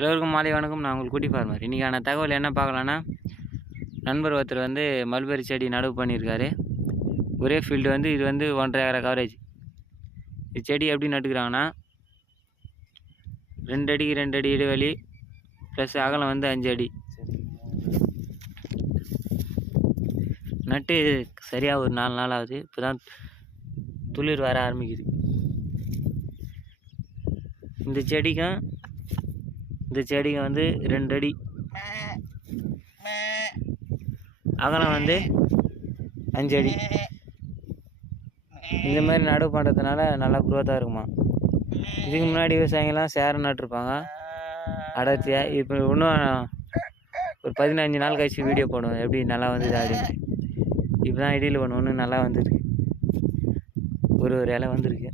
எல்லோருக்கும் மாலை வணக்கம். நான் உங்களுக்கு குட்டி ஃபார்மர். இன்றைக்கான தகவல் என்ன பார்க்கலான்னா, நண்பர் ஒருத்தர் வந்து மல்பெரி செடி நடவு பண்ணியிருக்காரு. ஒரே ஃபீல்டு வந்து இது வந்து 1.5 ஏக்கர் கவரேஜ். இது செடி எப்படி நட்டுக்கிறாங்கன்னா, 2 அடிக்கு 2 அடி இடைவெளி ப்ளஸ் அகலம் வந்து 5 அடி நட்டு சரியாக ஒரு 4 நாள் ஆகுது. இப்போ தான் துளிர் வர ஆரம்பிக்குது. இந்த செடிக்கும் வந்து 2 அடி அகலம் வந்து 5 அடி. இந்த மாதிரி நடவு பண்ணுறதுனால நல்லா குரோத்தாக இருக்குமா. இதுக்கு முன்னாடி விவசாயிங்கெல்லாம் சேர நட்டுருப்பாங்க அடர்த்தியாக. இப்போ இன்னும் ஒரு 15 நாள் கழிச்சு வீடியோ போடுவோம் எப்படி நல்லா வந்தது அப்படின்ட்டு. இப்போ தான் இடையில் ஒன்று நல்லா வந்துருக்கு. ஒரு இலை வந்திருக்கு.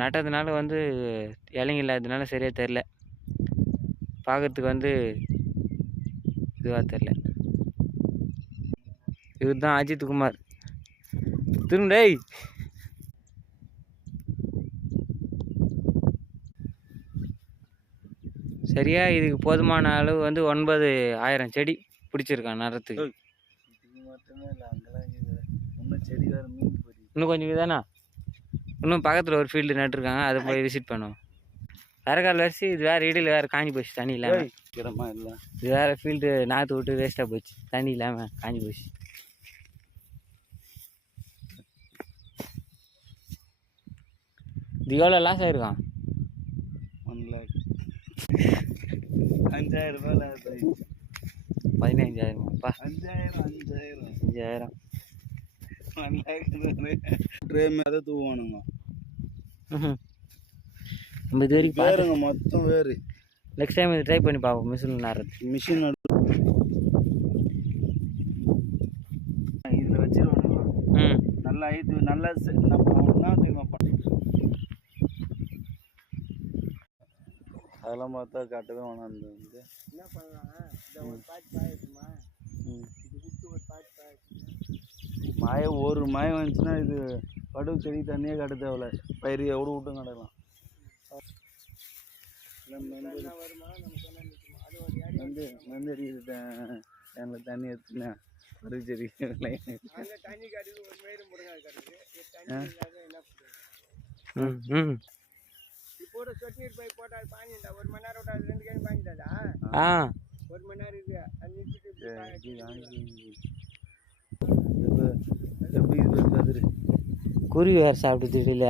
நட்டதுனால வந்து இலைங்க இல்லாததுனால சரியாக தெரில, பார்க்கறதுக்கு வந்து இதுவாக தெரில. இவர் தான் அஜித் குமார். திரும்பி சரியா இதுக்கு போதுமான அளவு வந்து 9,000 செடி பிடிச்சிருக்கான் நடுறதுக்கு. இன்னும் கொஞ்சம் இதுதானா, இன்னும் பக்கத்தில் ஒரு ஃபீல்டு நட்டுருக்காங்க, அதை போய் விசிட் பண்ணுவோம். வேறக்கால் வரிசை இது வேறு இடையில் வேறு காஞ்சி போச்சு, தண்ணி இல்லாமல். இது வேறு ஃபீல்டு நாற்று விட்டு வேஸ்ட்டாக போச்சு, தண்ணி இல்லாமல் காஞ்சி போச்சு. இது எவ்வளோ லாஸ் ஆகிருக்கான்? 5,000 ரூபாய். 15,000 அதை தூவானுங்க. நம்ம இது வரைக்கும் பாருங்க மொத்தம் வேறு. நெக்ஸ்ட் டைம் இது ட்ரை பண்ணி பார்ப்போம். மிஷின் இதில் வச்சிருவானுங்க. நல்லா இது நல்லா நம்ம ஒன்றா அதெல்லாம் பார்த்தா காட்டவே வேணாம். இந்த வந்து என்ன பண்ணலாம், ஒரு மழை வந்துச்சுன்னா இது படுவு செடி தண்ணியே கட்ட தேவையில்ல, பயிர் எவ்வளோ விட்டும் கிடக்கலாம். வந்து தண்ணி எடுத்துனா படுவு செடி போட சொட்டு போய் போட்டால் பாஞ்சிட்டா. 1 மணி நேரம் விட்டா 2 கேஜி பாஞ்சிட்டாடா. 1 மணி நேரம் இருக்கு. அது எப்படி குருவி வேறு சாப்பிட்டு திடீர்ல